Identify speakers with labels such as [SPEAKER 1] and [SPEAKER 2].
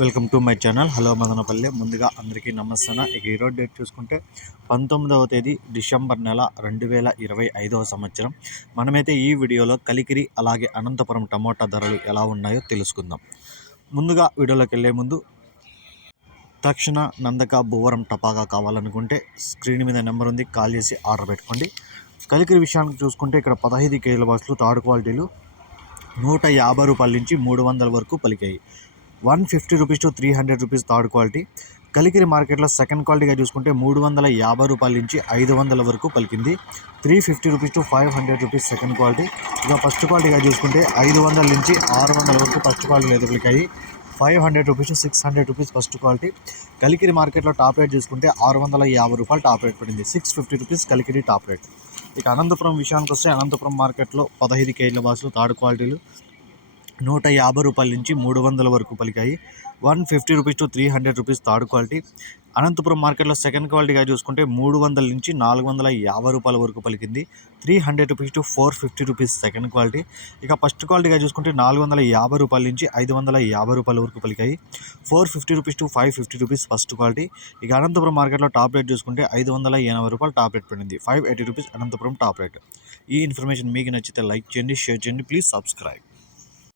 [SPEAKER 1] Welcome to my channel. Hello Madanapalle. ముందుగా అందరికీ నమస్తాన ఇక ఈరోజు డేట్ చూసుకుంటే పంతొమ్మిదవ తేదీ డిసెంబర్ నెల రెండు వేల ఇరవై ఐదవ సంవత్సరం. మనమైతే ఈ వీడియోలో కలికిరి అలాగే అనంతపురం టమోటా ధరలు ఎలా ఉన్నాయో తెలుసుకుందాం. ముందుగా వీడియోలోకి వెళ్ళే ముందు తక్షణ నందక భూవరం టపాగా కావాలనుకుంటే స్క్రీన్ మీద నెంబర్ ఉంది కాల్ చేసి ఆర్డర్ పెట్టుకోండి. కలికిరి విషయానికి చూసుకుంటే ఇక్కడ పదహైదు కేజీల బాక్సులు థర్డ్ క్వాలిటీలు నూట యాభై రూపాయల నుంచి మూడు వందల వరకు పలికాయి. One fifty rupees to three hundred rupees third quality. Kalikiri మార్కెట్లో సెకండ్ క్వాలిటీగా చూసుకుంటే మూడు వందల యాభై రూపాయల నుంచి ఐదు వందల వరకు పలికింది. Three fifty rupees to five hundred rupees second quality. ఇక ఫస్ట్ క్వాలిటీగా చూసుకుంటే ఐదు వందల నుంచి ఆరు వందల వరకు ఫస్ట్ క్వాలిటీ అయితే పలికాయి. Five hundred rupees to six hundred rupees first quality. Kalikiri మార్కెట్లో టాప్ రేట్ చూసుకుంటే ఆరు వందల యాభై రూపాయలు టాప్ రేట్ పడింది. Six fifty rupees Kalikiri top rate. ఇక అనంతపురం విషయానికి వస్తే అనంతపురం మార్కెట్లో పదహైదు కేజీల బాసులు థర్డ్ క్వాలిటీలు. నూట యాభై రూపాయల నుంచి మూడు వందల వరకు పలికాయి. One fifty rupees to three hundred rupees third quality. Anantapuram మార్కెట్లో సెకండ్ క్వాలిటీగా చూసుకుంటే మూడు వందల నుంచి నాలుగు వందల యాభై రూపాయల వరకు పలికింది. Three hundred rupees to four fifty rupees second quality. ఇక ఫస్ట్ క్వాలిటీగా చూసుకుంటే నాలుగు వందల యాభై రూపాయల నుంచి ఐదు వందల యాభై రూపాయల వరకు పలికాయి. Four fifty rupees to five fifty rupees first quality. ఇక అనంతపురం మార్కెట్లో టాప్ రేట్ చూసుకుంటే ఐదు వందల ఎనభై రూపాయలు టాప్ రేట్ పడింది. Five eighty rupees Anantapuram top rate. ఈ ఇన్ఫర్మేషన్ మీకు నచ్చితే లైక్ చేయండి షేర్ చేయండి. Please subscribe.